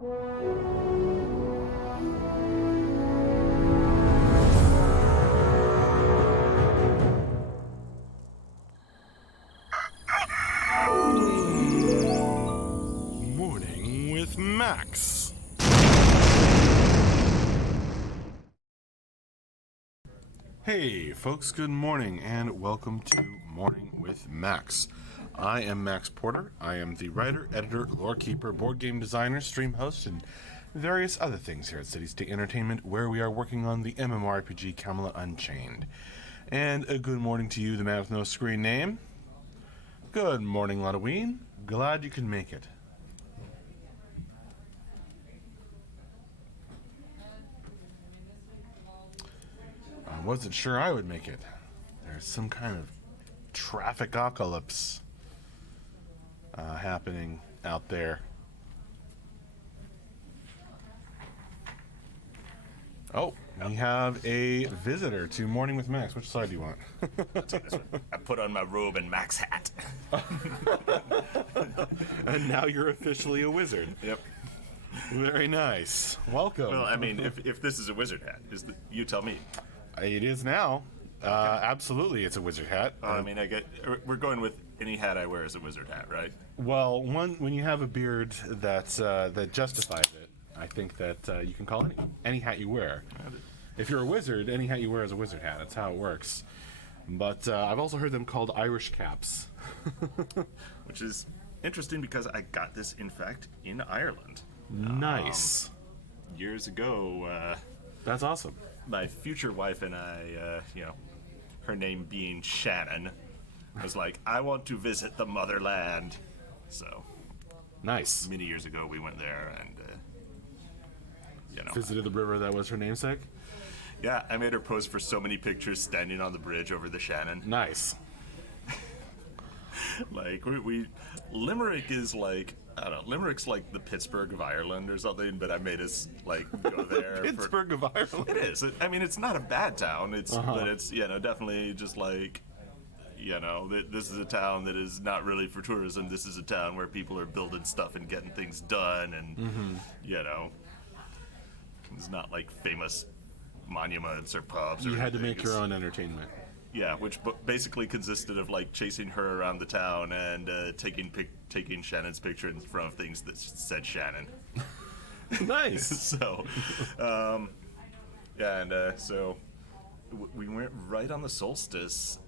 Morning with Max. Hey folks, good morning and welcome to Morning with Max. I am Max Porter. I am the writer, editor, lore keeper, board game designer, stream host, and various other things here at City State Entertainment, where we are working on the MMORPG Camelot Unchained. And a good morning to you, the man with no screen name. Good morning, Halloween. Glad you can make it. I wasn't sure I would make it. There's some kind of traffic apocalypse happening out there. Oh, we have a visitor to Morning with Max. Which side do you want? I put on my robe and Max hat. And now you're officially a wizard. Yep. Very nice. Welcome. Well, I mean, if this is a wizard hat, you tell me. It is now. Absolutely, it's a wizard hat. I mean, we're going with any hat I wear is a wizard hat, right? Well, when you have a beard that justifies it, I think that you can call any hat you wear. If you're a wizard, any hat you wear is a wizard hat. That's how it works. But I've also heard them called Irish caps. Which is interesting because I got this, in fact, in Ireland. Nice. Years ago. That's awesome. My future wife and I, her name being Shannon, was like, I want to visit the motherland. So, Nice. many years ago, we went there and, Visited the river that was her namesake? yeah, I made her pose for so many pictures standing on the bridge over the Shannon. Nice. Like, Limerick is like, I don't know, Limerick's like the Pittsburgh of Ireland or something, but I made us, like, go there. Pittsburgh of Ireland. It is. I mean, it's not a bad town, but it's, definitely just like, this is a town that is not really for tourism. This is a town where people are building stuff and getting things done, and, it's not like famous monuments or pubs or You had to anything. make your own entertainment. Yeah, which basically consisted of like chasing her around the town and taking Shannon's picture in front of things that said Shannon. Nice. So, so we went right on the solstice.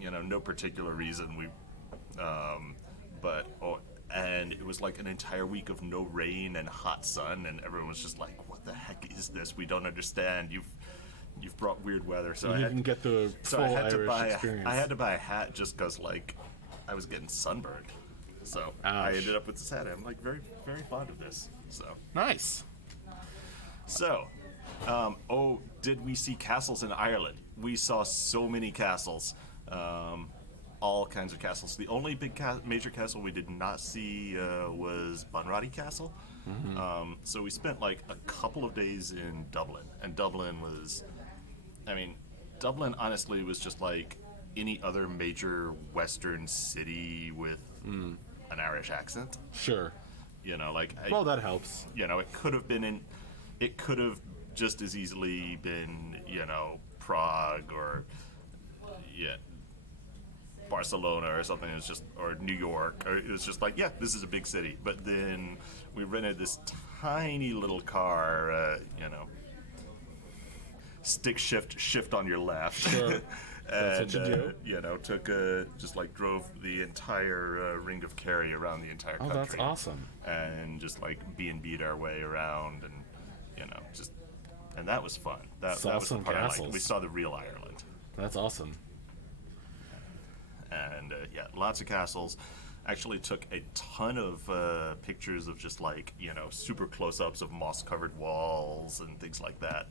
No particular reason. And it was like an entire week of no rain and hot sun, and everyone was just like, "What the heck is this? We don't understand. You've brought weird weather." So You didn't get the full Irish experience. I had to buy a hat just because, like, I was getting sunburned. So I Ouch. ended up with this hat. I'm like very, very fond of this. Nice. So, did we see castles in Ireland? We saw so many castles, all kinds of castles. The only big major castle we did not see was Bunratty Castle. Mm-hmm. So we spent like a couple of days in Dublin, and Dublin honestly was just like any other major Western city with an Irish accent. Sure. Well, that helps. It could have just as easily been, Prague or Barcelona or something. It was just, or New York, or it was just like, yeah, this is a big city. But then we rented this tiny little car, stick shift on your left. Sure. That's And what you do. drove the entire ring of Kerry around the entire Oh, country. that's awesome. And just like B&B'd our way around, and and that was fun. That Saw was the some part I liked. castles. We saw the real Ireland, That's awesome. and lots of castles. Actually took a ton of pictures of just like super close-ups of moss-covered walls and things like that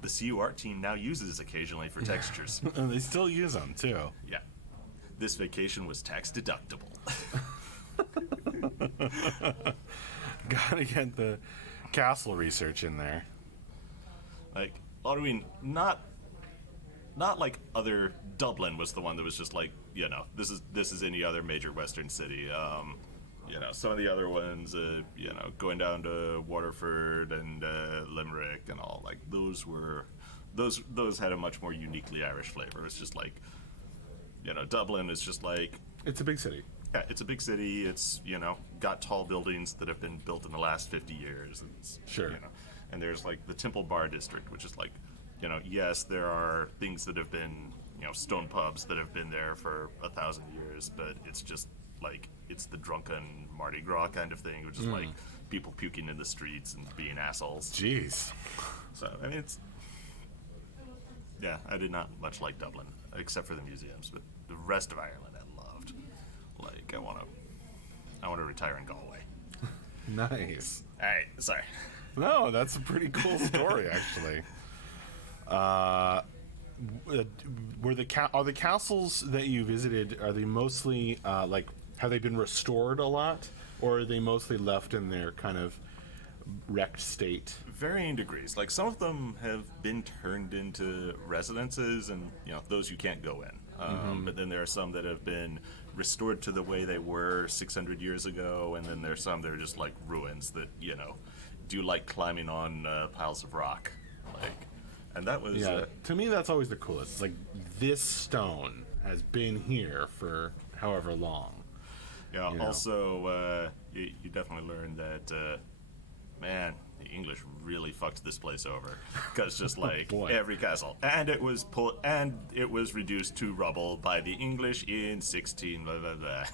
the CU art team now uses occasionally for textures. And they still use them too. Yeah, this vacation was tax deductible. Gotta get the castle research in there. Like, Halloween, not like other. Dublin was the one that was just like, this is any other major Western city. some of the other ones, going down to Waterford and Limerick and all, like those had a much more uniquely Irish flavor. It's just like, Dublin is just like, It's a big city. yeah, it's a big city. It's, got tall buildings that have been built in the last 50 years. It's, Sure. And there's like the Temple Bar District, which is like, yes, there are things that have been, stone pubs that have been there for 1,000 years, but it's just like, it's the drunken Mardi Gras kind of thing, which is like people puking in the streets and being assholes. Jeez. So, I mean, I did not much like Dublin, except for the museums, but the rest of Ireland I loved. Like, I want to retire in Galway. Nice. All right, sorry. No, that's a pretty cool story, actually. Are the castles that you visited, are they mostly have they been restored a lot, or are they mostly left in their kind of wrecked state? Varying degrees. Like, some of them have been turned into residences, and those you can't go in. But then there are some that have been restored to the way they were 600 years ago, and then there's some that are just like ruins that do you like climbing on piles of rock, like. And that was to me that's always the coolest. It's like, this stone has been here for however long. Yeah. Also, you definitely learned that, man, the English really fucked this place over, because just like every castle, and it was reduced to rubble by the English in 16 blah blah blah.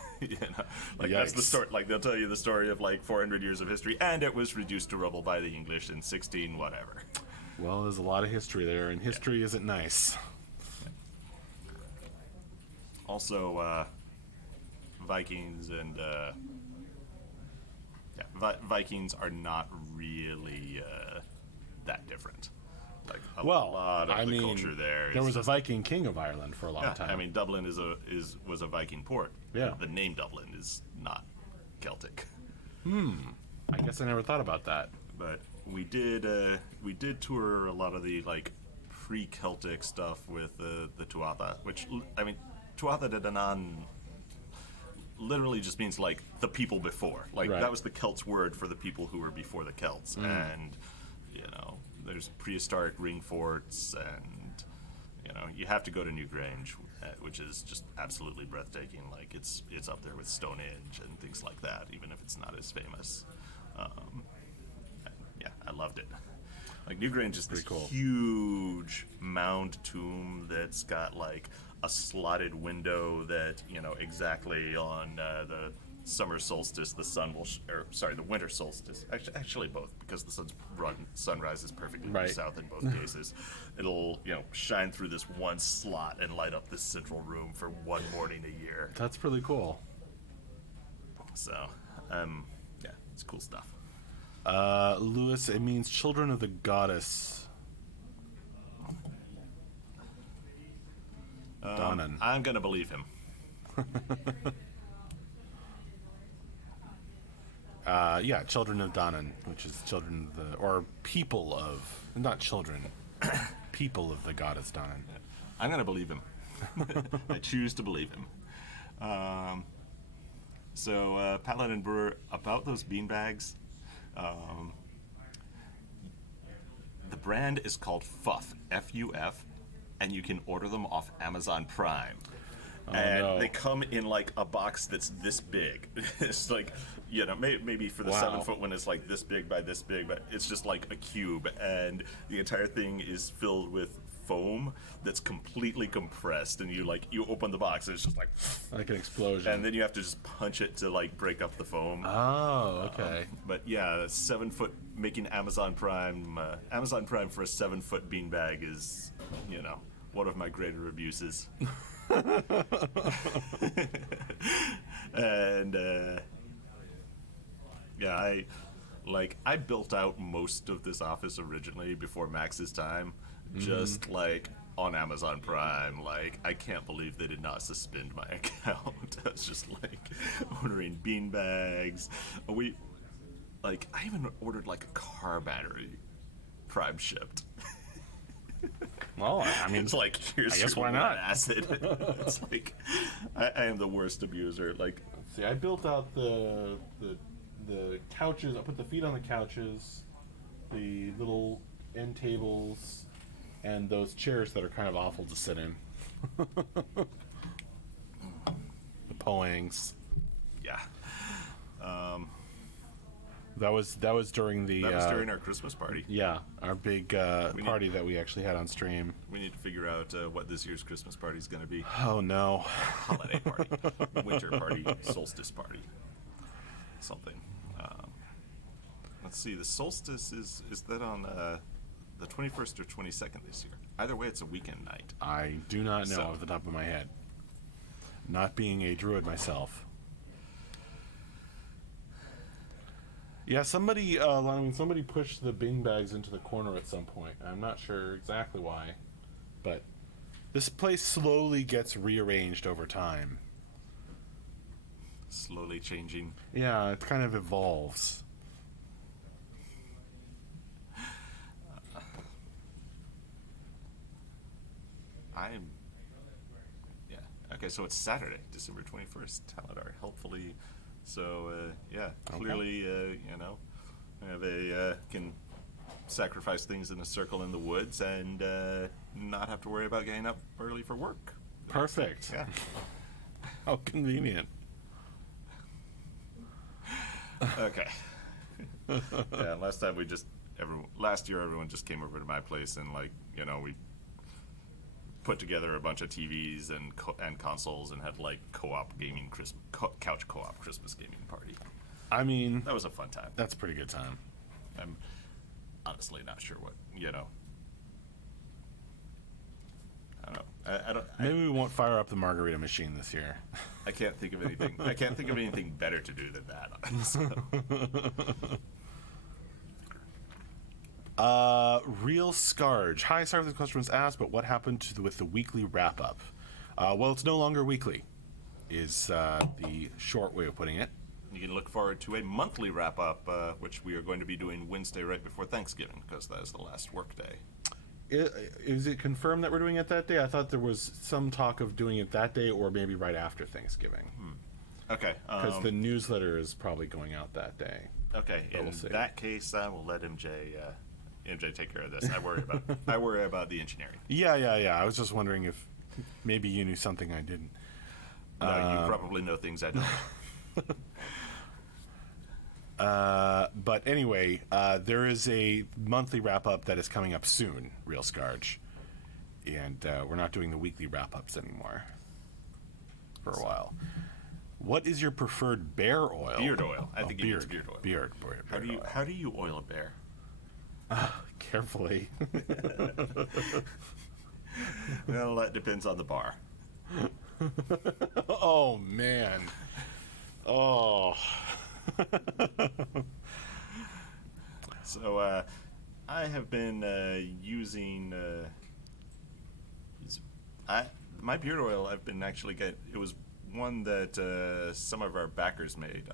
Like, that's the story. Like, they'll tell you the story of like 400 years of history, and it was reduced to rubble by the English in 16 whatever. Well, there's a lot of history there, and history isn't nice. Also, Vikings and Vikings are not really that different. Like, a lot of the culture there. There was a Viking king of Ireland for a long time. I mean, Dublin was a Viking port. Yeah. The name Dublin is not Celtic. I guess I never thought about that. But we did tour a lot of the like pre-Celtic stuff with the Tuatha, which, I mean, Tuatha De Danann literally just means like the people before. Like, that was the Celts word for the people who were before the Celts. And there's prehistoric ring forts, and you have to go to Newgrange, which is just absolutely breathtaking. Like, it's up there with Stonehenge and things like that, even if it's not as famous. I loved it. Like, Newgrange is this cool. huge mound tomb that's got like a slotted window that, exactly on the summer solstice, the sun will, the winter solstice. Actually both, because the sun rises perfectly to the south in both cases. It'll, shine through this one slot and light up this central room for one morning a year. That's really cool. So, it's cool stuff. Lewis, it means children of the goddess. Donnan. I'm gonna believe him. Children of Donnan, which is children of the, or people of, not children, people of the goddess Donnan. I'm gonna believe him. I choose to believe him. So, Paladin Brewer, about those beanbags, the brand is called Fuff, F-U-F, and you can order them off Amazon Prime. They come in like a box that's this big. It's like, maybe for the 7-foot one it's like this big by this big, but it's just like a cube, and the entire thing is filled with foam that's completely compressed, and you open the box and it's just like an explosion, and then you have to just punch it to like break up the foam. Oh, okay. But 7-foot, making Amazon Prime for a 7-foot beanbag is, one of my greater abuses. And I built out most of this office originally before Max's time, just like on Amazon Prime. Like, I can't believe they did not suspend my account. I was just like ordering beanbags. I even ordered like a car battery Prime shipped. Well, I mean, it's like, here's I guess your why not? acid. It's like, I am the worst abuser. Like, See, I built out the couches. I put the feet on the couches, the little end tables, and those chairs that are kind of awful to sit in. The poangs. Yeah. That was during the. That was during our Christmas party. Yeah, our big party that we actually had on stream. We need to figure out what this year's Christmas party is going to be. Oh no! Holiday party, winter party, solstice party, something. Let's see. The solstice is that on the 21st or 22nd this year? Either way, it's a weekend night. I do not know off the top of my head. Not being a druid myself. Yeah, somebody pushed the Bing bags into the corner at some point. I'm not sure exactly why, but this place slowly gets rearranged over time. Slowly changing. Yeah, it kind of evolves. Yeah. Okay, so it's Saturday, December 21st, Taladar. Hopefully, so clearly, can sacrifice things in a circle in the woods and not have to worry about getting up early for work. Perfect. Yeah. How convenient. Okay. Yeah, last year everyone just came over to my place and we put together a bunch of TVs and consoles and had co-op gaming couch co-op Christmas gaming party. I mean, that was a fun time. That's a pretty good time. I'm honestly not sure what I don't. Maybe we won't fire up the margarita machine this year. I can't think of anything. I can't think of anything better to do than that. Real Scarge. Hi, sorry if this question was asked, but what happened with the weekly wrap-up? Well, it's no longer weekly, is the short way of putting it. You can look forward to a monthly wrap-up, which we are going to be doing Wednesday right before Thanksgiving, because that is the last work day. Is it confirmed that we're doing it that day? I thought there was some talk of doing it that day or maybe right after Thanksgiving. Okay. Because the newsletter is probably going out that day. Okay. In that case, I will let MJ take care of this. I worry about the engineering. Yeah. I was just wondering if maybe you knew something I didn't. No, you probably know things I don't. But anyway, there is a monthly wrap-up that is coming up soon, Real Scarge. And we're not doing the weekly wrap-ups anymore for a while. What is your preferred bear oil? Beard oil. I think it's beard oil. Beard oil. How do you oil a bear? Carefully. Well, that depends on the bar. Oh, man. Oh. So I have been using my beard oil. I've been actually it was one that some of our backers made.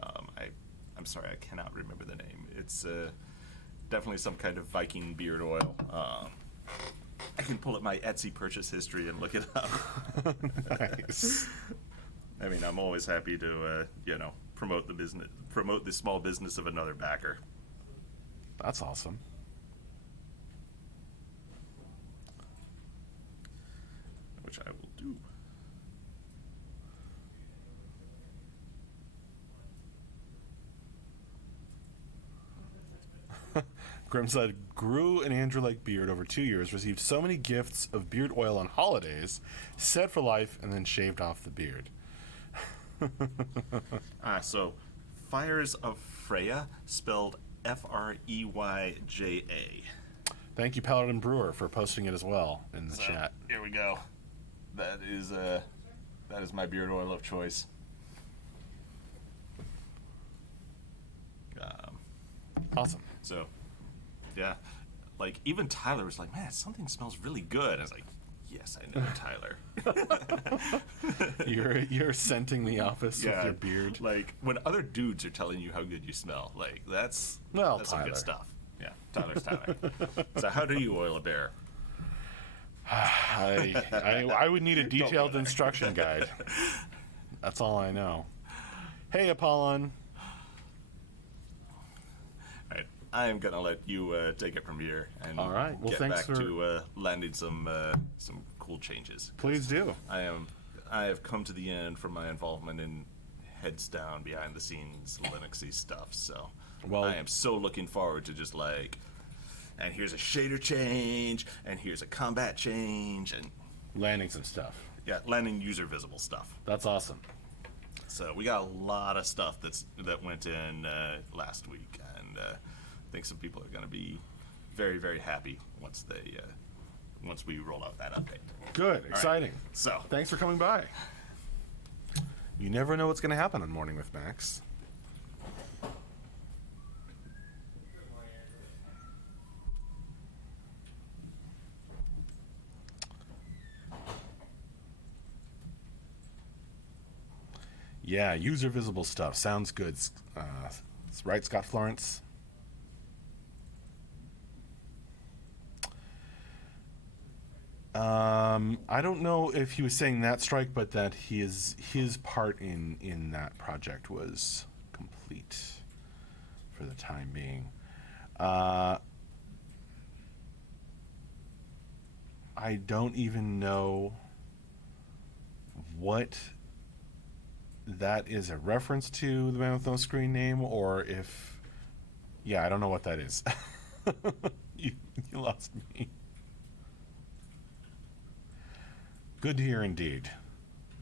I'm sorry, I cannot remember the name. It's definitely some kind of Viking beard oil. I can pull up my Etsy purchase history and look it up. Nice. I mean, I'm always happy to promote the small business of another backer. That's awesome. Which I will do. Grim said, grew an Andrew-like beard over 2 years, received so many gifts of beard oil on holidays, set for life, and then shaved off the beard. So Fires of Freya, spelled Freyja. Thank you, Paladin Brewer, for posting it as well in the chat. Here we go. That is my beard oil of choice. Awesome. So, yeah, even Tyler was like, "Man, something smells really good." I was like, "Yes, I know, Tyler." You're scenting the office with your beard. When other dudes are telling you how good you smell, that's some good stuff. Yeah, Tyler's Tyler. So, how do you oil a bear? I would need a detailed instruction guide. That's all I know. Hey, Apollon. All right, I am gonna let you take it from here and All right. Well, get thanks back for- to landing some cool changes. Please do. I have come to the end from my involvement in heads down behind the scenes Linuxy stuff. So Well- I am so looking forward to just like, and here's a shader change, and here's a combat change, and Landing some stuff. yeah, landing user visible stuff. That's awesome. So we got a lot of stuff that went in last week, and I think some people are going to be very, very happy once we roll out that update. Good. Exciting. So Thanks for coming by. You never know what's going to happen on Morning with Max. Yeah, user visible stuff. Sounds good. Right, Scott Florence? I don't know if he was saying that, Strike, but that his part in that project was complete for the time being. I don't even know what that is a reference to, the man with no screen name, or if... Yeah, I don't know what that is. you lost me. Good to hear indeed,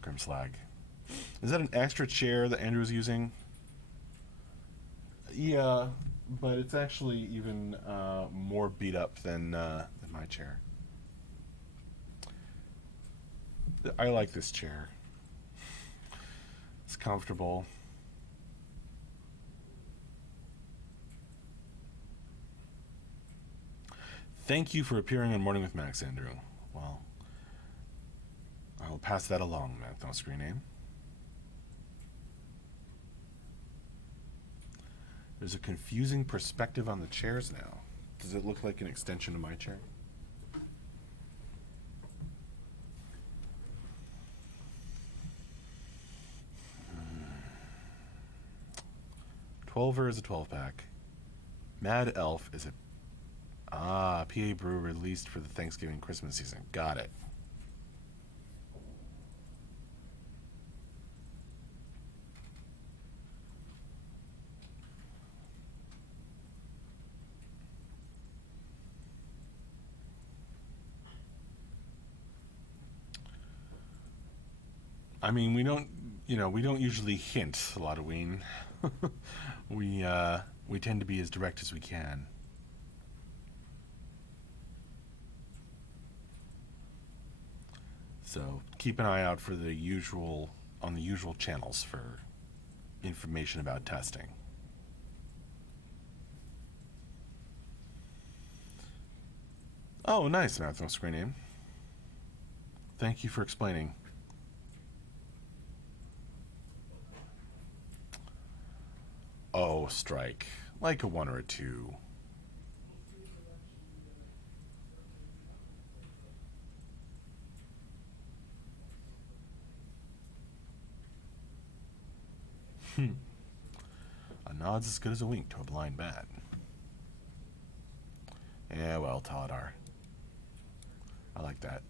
Grimslag. Is that an extra chair that Andrew's using? Yeah, but it's actually even more beat up than my chair. I like this chair. It's comfortable. Thank you for appearing on Morning with Max, Andrew. Well, I will pass that along, man. No screen name. There's a confusing perspective on the chairs now. Does it look like an extension of my chair? Twelver is a 12-pack. Mad Elf is a... PA Brew released for the Thanksgiving Christmas season. Got it. I mean, we don't usually hint a lot of Halloween. We tend to be as direct as we can. So keep an eye out for the usual channels for information about testing. Oh, nice, Math, no screen name. Thank you for explaining. Oh, Strike. Like a 1 or a 2. A nod's as good as a wink to a blind bat. Yeah, well, Taladar. I like that.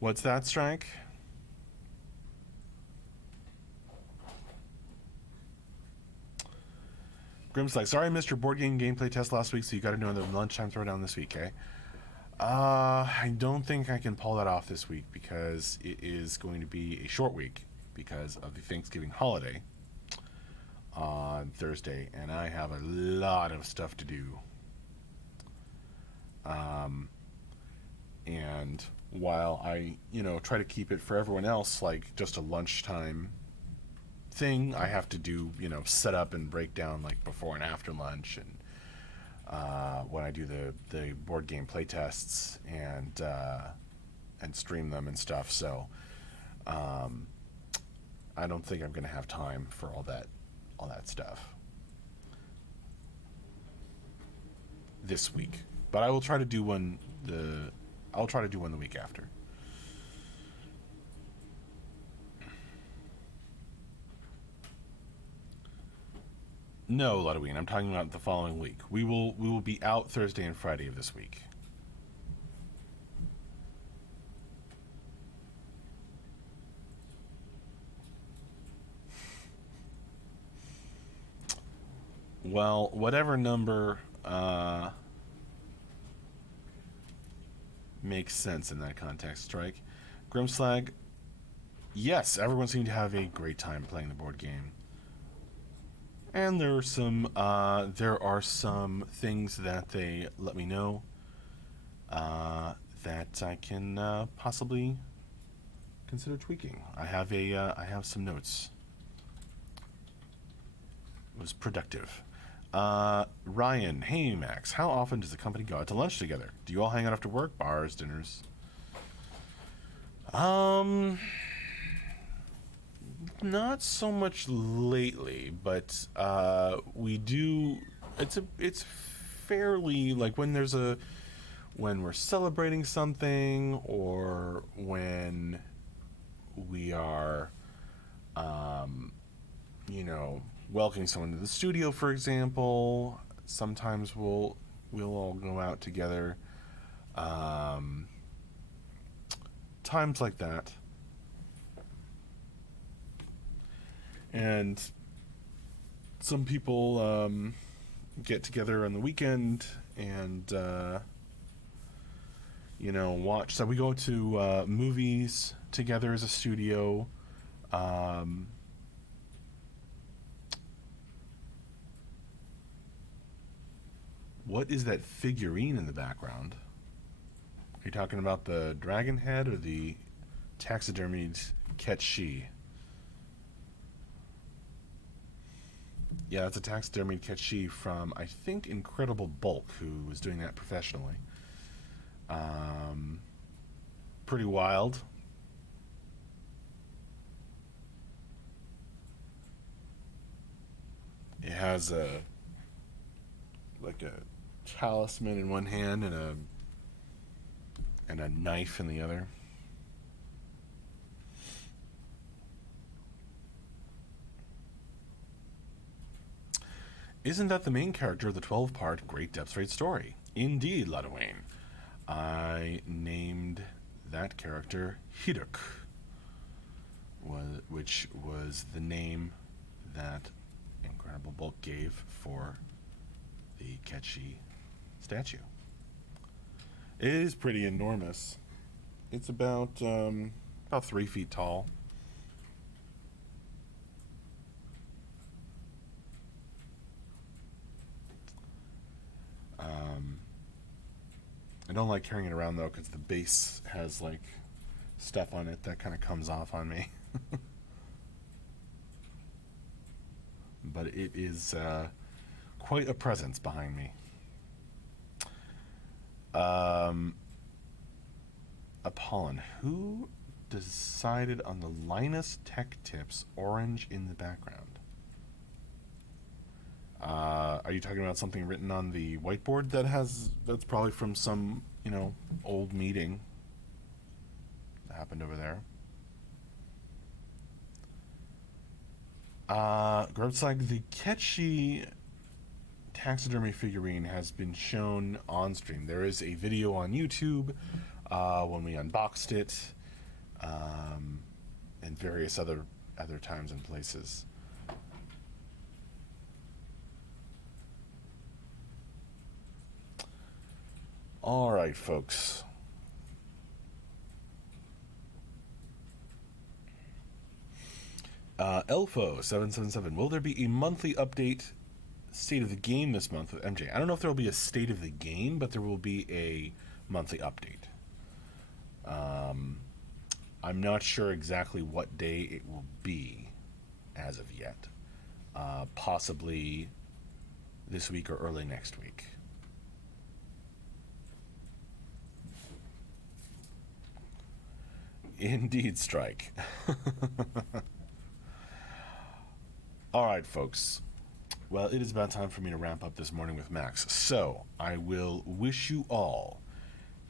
What's that, Strike? Grim's like, sorry I missed your board game gameplay test last week, so you got to do another lunchtime throwdown this week, eh? I don't think I can pull that off this week because it is going to be a short week because of the Thanksgiving holiday on Thursday, and I have a lot of stuff to do. And while I, try to keep it for everyone else like just a lunchtime thing, I have to do, set up and break down like before and after lunch, and when I do the board game play tests and stream them and stuff. So I don't think I'm going to have time for all that stuff this week. But I will try to do one the week after. No, Ludwig, I'm talking about the following week. We will be out Thursday and Friday of this week. Well, whatever number makes sense in that context, Strike. Grimslag, yes, everyone seemed to have a great time playing the board game. And there are some things that they let me know that I can possibly consider tweaking. I have some notes. It was productive. Ryan, hey Max, how often does the company go out to lunch together? Do you all hang out after work, bars, dinners? Not so much lately, but we do. It's fairly like when we're celebrating something, or when we are, welcoming someone to the studio, for example. Sometimes we'll all go out together. Times like that. And some people get together on the weekend and watch. So we go to movies together as a studio. What is that figurine in the background? Are you talking about the dragon head or the taxidermied Ketchi? Yeah, that's a taxidermied Ketchi from, I think, Incredible Bulk, who was doing that professionally. Pretty wild. It has a talisman in one hand and a knife in the other. Isn't that the main character of the 12-part Great Depths Raid story? Indeed, Ladwayne. I named that character Hiduk, which was the name that Incredible Bulk gave for the Ketchi statue. It is pretty enormous. It's about 3 feet tall. I don't like carrying it around though, because the base has stuff on it that kind of comes off on me. But it is quite a presence behind me. Apollon, who decided on the Linus Tech Tips orange in the background? Are you talking about something written on the whiteboard that's probably from some, old meeting that happened over there? Grubslag, the Ketchi taxidermy figurine has been shown on stream. There is a video on YouTube when we unboxed it, and various other times and places. All right, folks. Elfo777, will there be a monthly update state of the game this month with MJ? I don't know if there will be a state of the game, but there will be a monthly update. I'm not sure exactly what day it will be as of yet. Possibly this week or early next week. Indeed, Strike. All right, folks. Well, it is about time for me to ramp up this morning with Max. So I will wish you all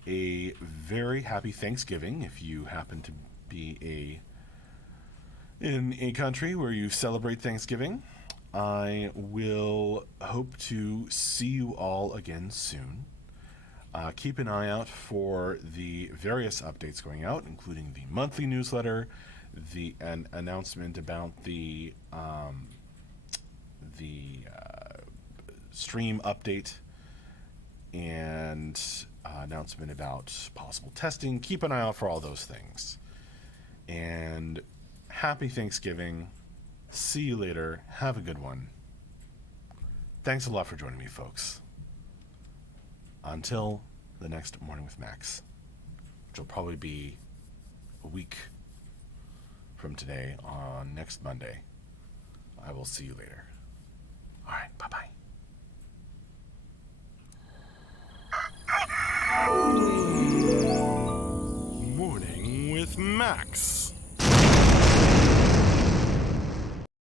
a very happy Thanksgiving if you happen to be in a country where you celebrate Thanksgiving. I will hope to see you all again soon. Keep an eye out for the various updates going out, including the monthly newsletter, an announcement about the stream update, and announcement about possible testing. Keep an eye out for all those things. And happy Thanksgiving. See you later. Have a good one. Thanks a lot for joining me, folks. Until the next Morning with Max, which will probably be a week from today on next Monday, I will see you later. All right, bye-bye. Morning with Max.